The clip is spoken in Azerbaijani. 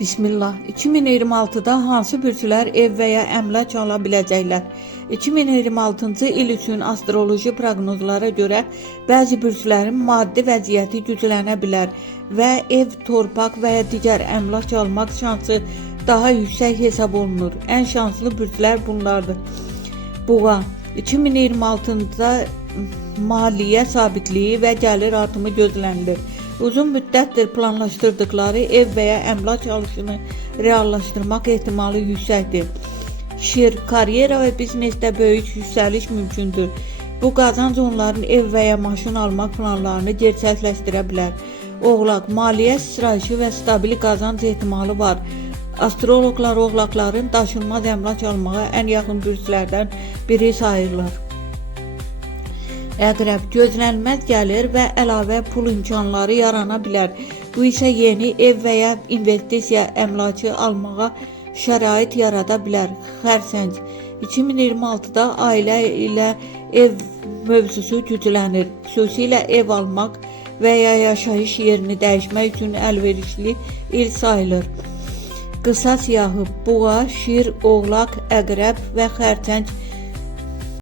Bismillah. 2026-da hansı bürclər ev və ya əmlak ala biləcəklər? 2026-cı il üçün astroloji proqnozlara görə bəzi bürclərin maddi vəziyyəti güclənə bilər və ev, torpaq və ya digər əmlak almaq şansı daha yüksək hesab olunur. Ən şanslı bürclər bunlardır. Boğa. 2026-da maliyyə sabitliyi və gəlir artımı gözlənilir. Uzun müddətdir planlaşdırdıkları ev və ya əmlak alışını reallaşdırmaq ehtimalı yüksəkdir. Şir, karyera və biznesdə böyük yüksəliş mümkündür. Bu qazanc onların ev və ya maşın almaq planlarını gerçəkləşdirə bilər. Oğlaq, maliyyə sıçrayışı və stabil qazanc ehtimalı var. Astroloqlar oğlaqların daşınmaz əmlak almağa ən yaxın bürclərdən biri sayırlar. Əqrəb, gözlənilməz gəlir və əlavə pul imkanları yarana bilər. Bu isə yeni ev və ya investisiya əmlakı almağa şərait yarada bilər. Xərçəng, 2026-da ailə ilə ev mövzusu güclənir. Xüsusilə ev almaq və ya yaşayış yerini dəyişmək üçün əlverişli il sayılır. Qısa siyahı, boğa, şir, oğlaq, əqrəb və xərçəng